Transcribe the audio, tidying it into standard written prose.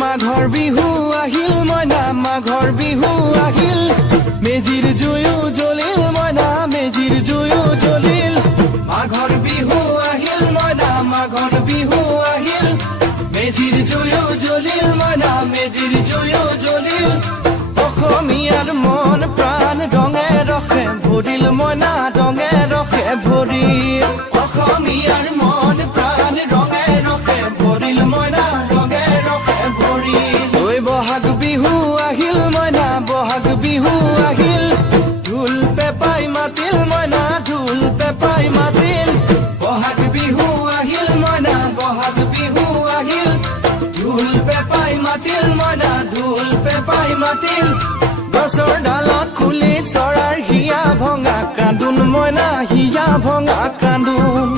মাঘৰ বিহু আহিল মইনা মাঘৰ বিহু আহিল মেজিৰ জুয়ো জ্বলিল মইনা মেজিৰ জুয়ো জ্বলিল মাঘৰ বিহু আহিল মইনা মাঘৰ বিহু আহিল মেজিৰ জুয়ো জ্বলিল মইনা মেজিৰ জুয়ো জ্বলিল অসমীয়াৰ মন প্ৰাণ ৰঙে ৰখে ভৰিল মইনা ৰঙে ৰখে ভৰিল অসমীয়াৰ মন প্ৰাণ ৰঙে ৰখে ভৰিল মইনা ৰঙে ৰখে ভৰিল ঐ বহাগ বিহু আহিল মইনা বহাগ বিহু আহিল ঢোল পেপাই মাতিল মইনা ঢোল পেপাই মাতিল বহাগ বিহু আহিল মইনা বহাগ বিহু আহিল ঢোল পেপাই মাতিল মইনা ঢোল পেপাই মাতিল গছৰ ডালত খুলি চৰাৰ হিয়া ভঙা কান্দোন মইনা হিয়া ভঙা কান্দোন